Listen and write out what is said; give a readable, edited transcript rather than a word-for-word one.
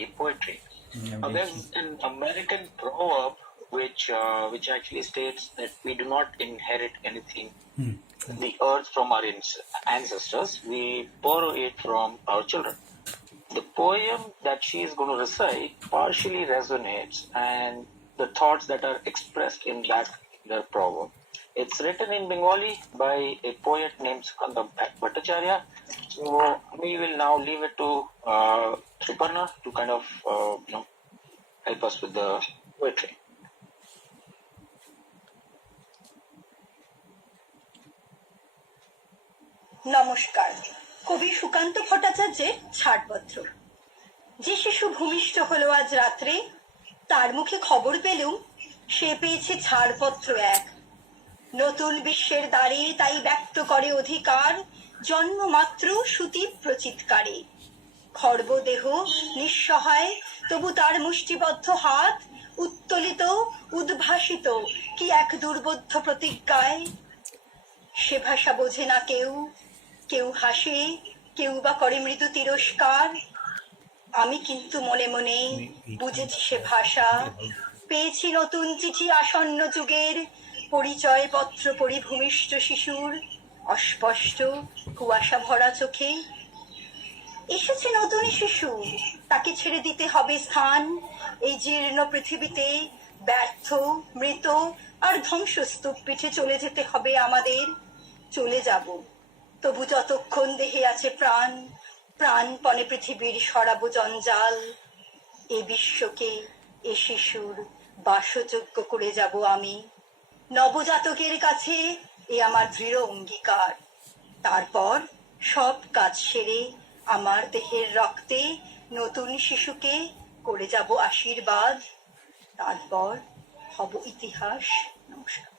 a poetry. Now, there's an American proverb which actually states that we do not inherit anything, the earth from our ancestors. We borrow it from our children. The poem that she is going to recite partially resonates and the thoughts that are expressed in that their proverb. It's written in Bengali by a poet named Sukanda Bhattacharya. So we will now leave it to Triparna to kind of help us with the poetry. নমস্কার। কবি সুকান্ত ভট্টাচার্যের ছাড়পত্র। যে শিশু ভূমিষ্ঠ হলো আজ রাত্রে, তার মুখে খবর পেলুম সে পেয়েছে ছাড়পত্র এক। নতুন বিশ্বের দ্বারে তাই ব্যক্ত করে অধিকার, জন্মমাত্র সুতীব্র চিৎকারে। খর্ব দেহ নিঃসহায়, তবু তার মুষ্টিবদ্ধ হাত উত্তোলিত উদ্ভাসিত কি এক দুর্বোধ্য প্রতিজ্ঞায়। সে ভাষা বোঝে না কেউ, কেউ হাসে, কেউ বা করে মৃদু তিরস্কার। আমি কিন্তু মনে মনে বুঝেছি সে ভাষা। পেয়েছি নতুন চিঠি আসন্ন যুগের, পরিচয় পত্র পড়ি ভূমিষ্ঠ শিশুর অস্পষ্ট কুয়াশা ভরা চোখে। এসেছে নতুন শিশু, তাকে ছেড়ে দিতে হবে স্থান এই জীর্ণ পৃথিবীতে। ব্যর্থ, মৃত আর ধ্বংসস্তূপ পিঠে চলে যেতে হবে আমাদের। চলে যাব, তবু যতক্ষণ দেহে আছে প্রাণ, প্রাণপণে পৃথিবীর সরাবো জঞ্জাল। এ বিশ্বকে এ শিশুর বাসযোগ্য করে যাব আমি। নবজাতকের কাছে এ আমার দৃঢ় অঙ্গীকার। তারপর সব কাজ সেরে আমার দেহের রক্তে নতুন শিশুকে করে যাব আশীর্বাদ। তারপর হব ইতিহাস। নমস্কার।